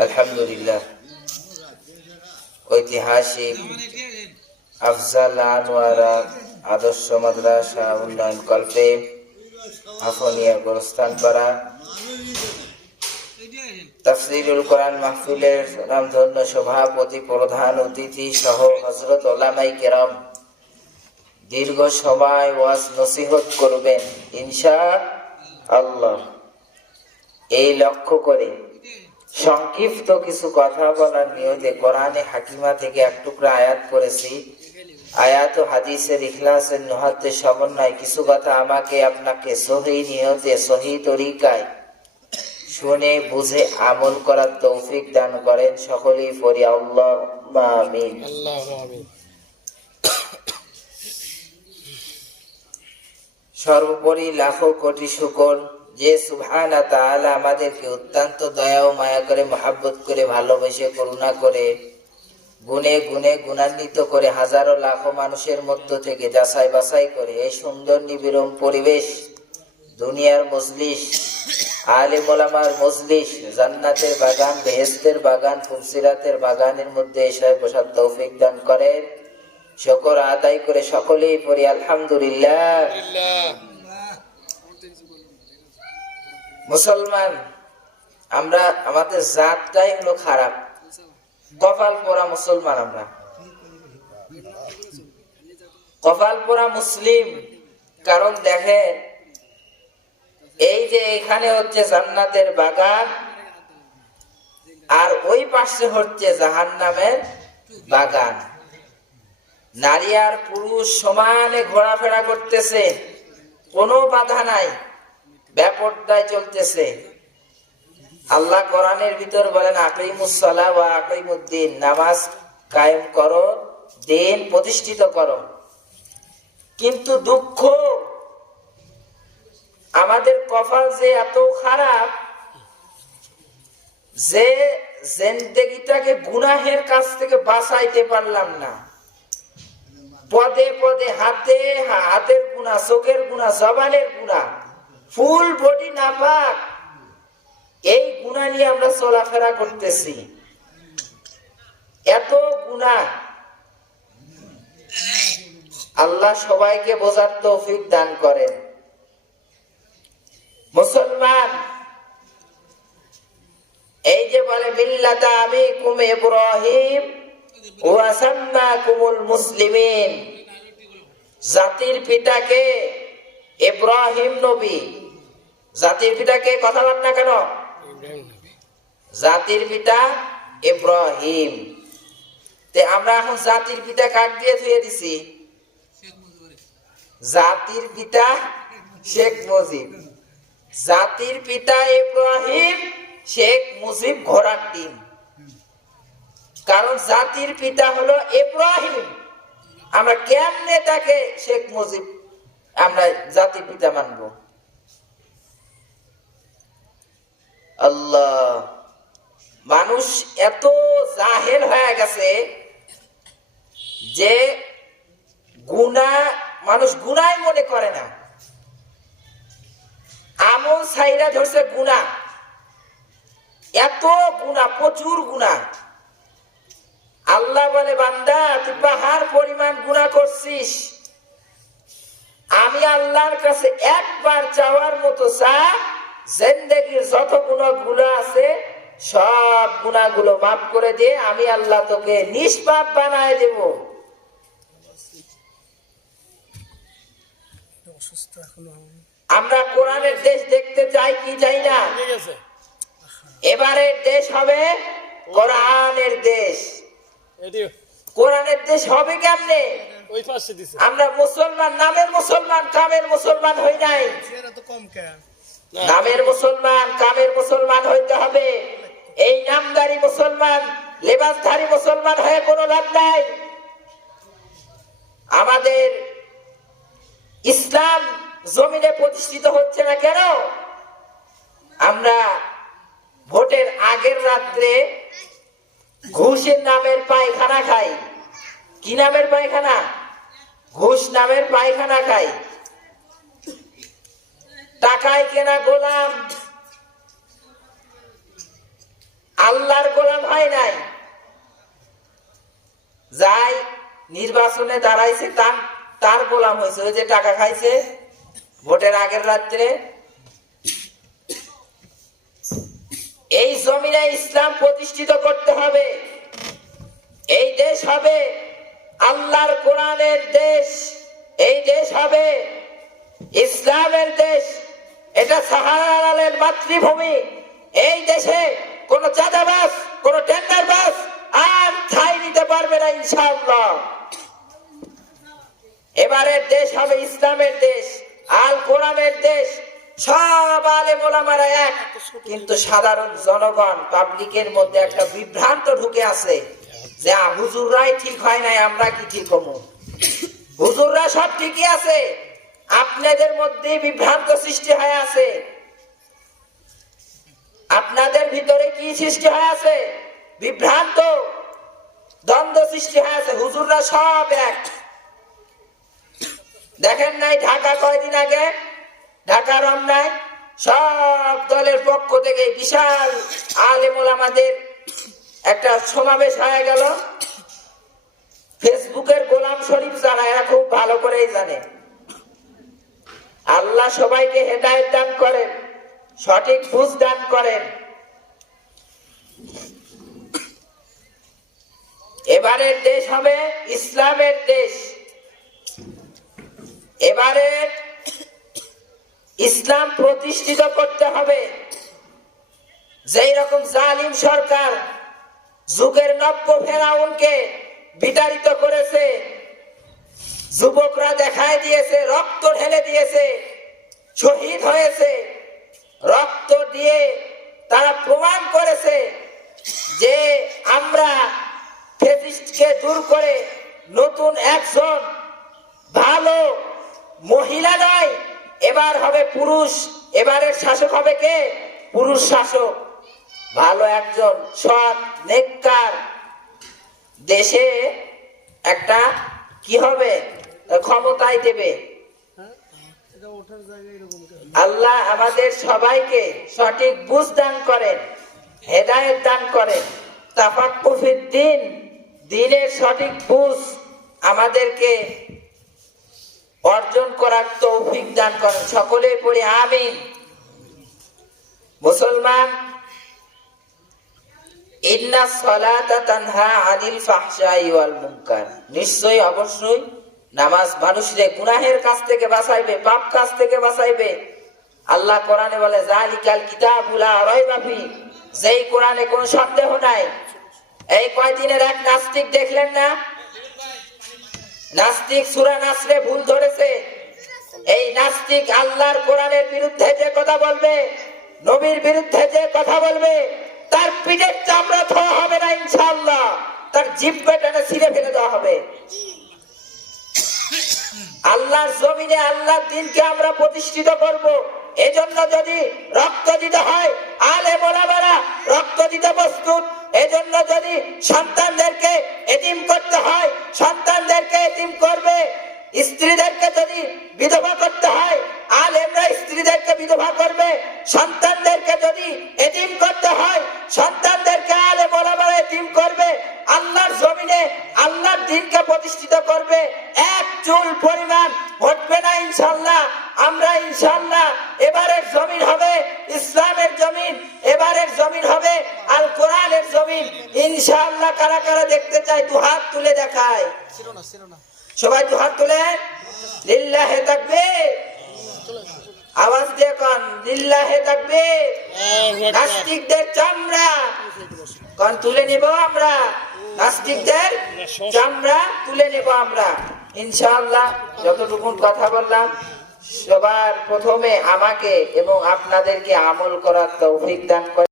আলহামদুলিল্লাহ, ঐতিহাসিক আফজাল আনোয়ারা আদর্শ মাদ্রাসা উন্নয়ন কল্পে আফনিয়া গোরস্থানপাড়া তাফসীরুল কোরআন মাহফিলের নামধন্য সভাপতি, প্রধান অতিথি সহ হযরত উলামায়ে কেরাম দীর্ঘ সময় ওয়াজ নসিহত করবেন ইনশাআল্লাহ। এই লক্ষ্য করে সংক্ষিপ্ত কিছু কথা বলার নিয়তে কোরআনে হাকিমা থেকে এক টুকরা আয়াত করেছি। আয়াত ও হাদিসের ইখলাসের নিয়তে সমন্বয় কিছু কথা আমাকে আপনাকে সহি নিয়তে সহি তরিকায় শুনে বুঝে আমল করার তৌফিক দান করেন। সকলেই পড়ি আল্লাহুম্মা আমিন। সর্বোপরি লাখো কোটি শুকর যে সুবহানাহু তাআলা আমাদেরকে অত্যন্ত দয়া ও মায়া করে, মহব্বত করে, ভালোবেসে, করুণা করে, গুণে গুণে গুণান্বিত করে হাজারো লাখো মানুষের মধ্য থেকে যাচাই বাছাই করে এই সুন্দর নিবিড় পরিবেশ, দুনিয়ার মজলিস, আলেম ওলামার মজলিস, জান্নাতের বাগান, বেহেশতের বাগান, ফুলসিরাতের বাগানের মধ্যে এসে বসার তৌফিক দান করেন। শুকর আদায় করে সকলেই পড়ি আলহামদুলিল্লাহ। মুসলমান আমরা, আমাদের জাতটাই হলো খারাপ, কপাল পোড়া মুসলমান আমরা, কপাল পোড়া মুসলিম। কারণ দেখেন, এই যে এখানে হচ্ছে জান্নাতের বাগান আর ওই পাশে হচ্ছে জাহান্নামের বাগান। নারী আর পুরুষ সমানে ঘোরাফেরা করতেছে, কোনো বাধা নাই, বেপরদায় চলতেছে। আল্লাহ কোরআনের ভিতর বলেন আকিমুস সালাহ ওয়া আকিমুদ্দিন, নামাজ কায়েম করো, দিন প্রতিষ্ঠিত করো। কিন্তু দুঃখ, আমাদের কপাল যে এত খারাপ যে জিন্দেগিটাকে গুনাহের কাছ থেকে বাঁচাইতে পারলাম না। পদে পদে হাতের গুনাহ, চোখের গুনাহ, জবানের গুনাহ, ফুল বডি নাপাক, এই গুনাহ নিয়ে আমরা চলাফেরা করতেছি। এত গুনাহ, আল্লাহ সবাইকে বোঝার তৌফিক দান করেন। মুসলমান এই যে বলে মিল্লাতা আবিকুম ইব্রাহিম ওয়া সাম্মাকুমুল মুসলিমিন, জাতির পিতাকে ইব্রাহিম নবী, জাতির পিতাকে কথা বল না কেন, জাতির পিতা ইব্রাহিম। তে আমরা এখন জাতির পিতা কাক দিয়ে ধুয়ে দিছি, জাতির পিতা শেখ মুজিব, জাতির পিতা ইব্রাহিম, শেখ মুজিব ঘোড়ার ডিম। কারণ জাতির পিতা হলো ইব্রাহিম, আমরা কেমনে তাকে শেখ মুজিব আমরা জাতির পিতা মানব? আল্লাহ, মানুষ এত জাহেল হয়ে গেছে যে মানুষ গুনাহ মনে করে না, আমল ছাইরা ধরছে গুনাহ। এত গুনাহ, প্রচুর গুনাহ। আল্লাহ বলে বান্দা, তুই পাহাড় পরিমাণ গুনাহ করছিস, আমি আল্লাহর কাছে একবার চাওয়ার মতো চা, জিন্দেগীর যত গুনাহগুলো আছে সব গুনাহগুলো মাফ করে দিয়ে আমি আল্লাহ তোকে নিষ্পাপ বানায় দেব। আমরা কোরআনের দেশ দেখতে চাই কি চাই না? এবারের দেশ হবে কোরআনের দেশ। কোরআনের দেশ হবে কেমনে? আমরা মুসলমান, নামের মুসলমান, কামের মুসলমান হই নাই। নামের মুসলমান, কামের মুসলমান হইতে হবে। এই নামধারী মুসলমান, লেবাসধারী মুসলমান হয়ে কোনো লাভ নাই। আমাদের ইসলাম জমিনে প্রতিষ্ঠিত হচ্ছে না কেন? আমরা ভোটের আগের রাত্রে ঘুষের নামের পায়খানা খাই। কি নামের পায়খানা? ঘুষ নামের পায়খানা খাই। টাকায় কেনা গোলাম আল্লাহর গোলাম হয় নাই। যাই নির্বাচনে দাঁড়াইছে তার গোলাম হয়েছে। ওই যে টাকা খাইছে ভোটের আগের রাত্রে। এই জমিনে ইসলাম প্রতিষ্ঠিত করতে হবে। এই দেশ হবে আল্লাহর কোরআনের দেশ, এই দেশ হবে ইসলামের দেশ। এটা সাহারার মাতৃভূমি। এই দেশে কোন চাঁদাবাজ, কোন টেন্ডারবাজ আর ঠাঁই নিতে পারবে না ইনশাআল্লাহ। এবারের দেশ হবে ইসলামের দেশ, আল কোরআনের দেশ। সব আলেম ওলামারা এক, কিন্তু সাধারণ জনগণ পাবলিকের মধ্যে একটা বিভ্রান্ত ঢুকে আছে যে হুজুররাই ঠিক হয় নাই, আমরা কি ঠিক হবো? হুজুররা সব ঠিকই আছে, আপনাদের মধ্যে বিভ্রান্ত সৃষ্টি হয়ে আছে। আপনাদের ভিতরে কি সৃষ্টি হয়ে আছে? বিভ্রান্ত, দ্বন্দ্ব সৃষ্টি হয়ে আছে। হুজুররা সব এক। দেখেন নাই ঢাকা কয়দিন আগে, ঢাকা রমনায় সব দলের পক্ষ থেকে বিশাল আলেম ওলামাদের একটা সমাবেশ হয়ে গেল। ফেসবুকের গোলাম শরীফ যারা, এরা খুব ভালো করেই জানে। আল্লাহ সবাইকে হেদায়েত দান করেন, সঠিক বুঝ দান করেন। এবারের দেশ হবে ইসলামের দেশ। এবারের ইসলাম প্রতিষ্ঠিত করতে হবে। যেই রকম জালিম সরকার যুগের নব্য ফেরাউনকে বিতাড়িত করেছে, যুবকরা দেখায় দিয়েছে, রক্ত ঢেলে দিয়েছে, শহীদ হয়েছে, রক্ত দিয়ে তারা প্রমাণ করেছে যে আমরা ফ্যাসিস্টকে দূর করে নতুন একজন ভালো মহিলা নয়, এবার হবে পুরুষ। এবারের শাসক হবে কে? পুরুষ শাসক, ভালো একজন সৎ নেককার। দেশে একটা কি হবে? ক্ষমতায় দেবে। আল্লাহ আমাদের সবাইকে সঠিক বুঝ দান করেন, হেদায়েত দান করেন। তাফাক্কু ফিদ্দীন, দ্বীনের সঠিক বুঝ আমাদেরকে অর্জন করার তৌফিক দান করেন। সকলেই পড়ি আমিন। মুসলমান, ইন্নাস সালাতা তানহা আনিল ফাহশাই ওয়াল মুনকার, নিশ্চয়ই অবশ্যই নামাজ মানুষকে গুনাহের কাছ থেকে বাঁচাইবে, পাপ কাজ থেকে বাঁচাইবে। আল্লাহ কোরআনে বলে যালিকাল কিতাবু লা রাইবা ফি, যেই কোরআনে কোনো সন্দেহ নাই। এই কয়দিনের এক নাস্তিক দেখলেন না? নাস্তিক সূরা নাসরে ভুল ধরেছে। এই নাস্তিক আল্লাহর কোরআনের বিরুদ্ধে যে কথা বলবে, নবীর বিরুদ্ধে যে কথা বলবে, তার পিঠের চামড়া ধোয়া হবে না ইনশাআল্লাহ, তার জিহ্বা টেনে ছিঁড়ে ফেলে দেওয়া হবে। আল্লাহর জমিনে আল্লাহর দ্বীনকে আমরা প্রতিষ্ঠিত করব। এজন্য যদি রক্ত দিতে হয়, আলেম ওলামারা রক্ত দিতে প্রস্তুত। এজন্য যদি সন্তানদেরকে এতিম করতে হয়, সন্তানদেরকে এতিম করবে। স্ত্রীদেরকে যদি বিধবা করতে হয়, আলেমরা স্ত্রীদেরকে বিধবা করবে। সন্তানদেরকে যদি এতিম করতে হয়, সন্তানদেরকে আলেম ওলামারা এতিম করবে। আল্লাহর জমিনে আল্লাহর দ্বীনকে প্রতিষ্ঠিত করবে। এক চুল পরিমাণ ঘটবে না ইনশাআল্লাহ। আমরা ইনশাআল্লাহ এবারের জমিন হবে ইসলামের জমিন, এবারের জমিন হবে আল কোরআনের জমিন ইনশাআল্লাহ। কারা কারা দেখতে চায় দু হাত তুলে দেখায়। সবাই দু হাত তুলে লিল্লাহে তাকবীর, আওয়াজ দিয়ে কোন লিল্লাহে তাকবীর। নাস্তিকদের চামড়া কোন তুলে নিব আমরা, নাস্তিকদের চামড়া তুলে নেব আমরা ইনশাআল্লাহ। যতটুকু কথা বললাম, সবার প্রথমে আমাকে এবং আপনাদেরকে আমল করার তৌফিক দান করে।